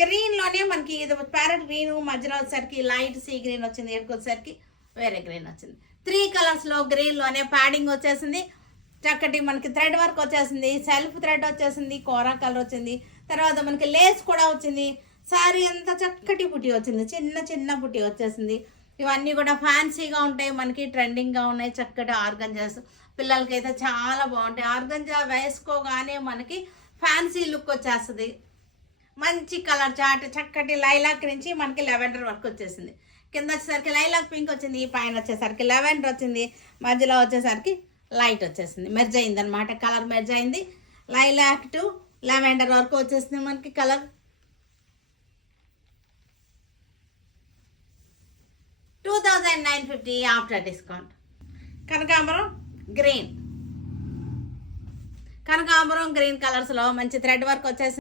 గ్రీన్లోనే మనకి ఇది parrot green, మధ్యలో వచ్చేసరికి లైట్ సీ గ్రీన్ వచ్చింది, ఎక్కడికి వచ్చేసరికి వేరే గ్రీన్ వచ్చింది. 3 కలర్స్లో గ్రీన్లోనే ప్యాడింగ్ వచ్చేసింది. చక్కటి మనకి థ్రెడ్ వర్క్ వచ్చేసింది, సెల్ఫ్ థ్రెడ్ వచ్చేసింది, కోరా కలర్ వచ్చింది, తర్వాత మనకి లేస్ కూడా వచ్చింది. శారీ అంతా చక్కటి బుట్టి వచ్చింది, చిన్న చిన్న బుట్టి వచ్చేసింది. ఇవన్నీ కూడా ఫ్యాన్సీగా ఉంటాయి, మనకి ట్రెండింగ్గా ఉన్నాయి. చక్కటి ఆర్గంజాస్ పిల్లలకి అయితే చాలా బాగుంటాయి. ఆర్గంజా వేసుకోగానే మనకి ఫ్యాన్సీ లుక్ వచ్చేస్తుంది. మంచి కలర్ చాట్, చక్కటి లైలాక్ నుంచి మనకి లెవెండర్ వర్క్ వచ్చేసింది. కింద వచ్చేసరికి లైలాక్ పింక్ వచ్చింది, పైన వచ్చేసరికి లెవెండర్ వచ్చింది, మధ్యలో వచ్చేసరికి లైట్ వచ్చేసింది. మెర్జ్ అయింది అనమాట, కలర్ మెర్జ్ అయింది. లైలాక్ టు లెవెండర్ వరకు వచ్చేసింది మనకి కలర్. 2950 after discount. కనకాంబరం గ్రీన్, కనకాంబరం గ్రీన్ కలర్స్లో మంచి థ్రెడ్ వర్క్ వచ్చేసింది.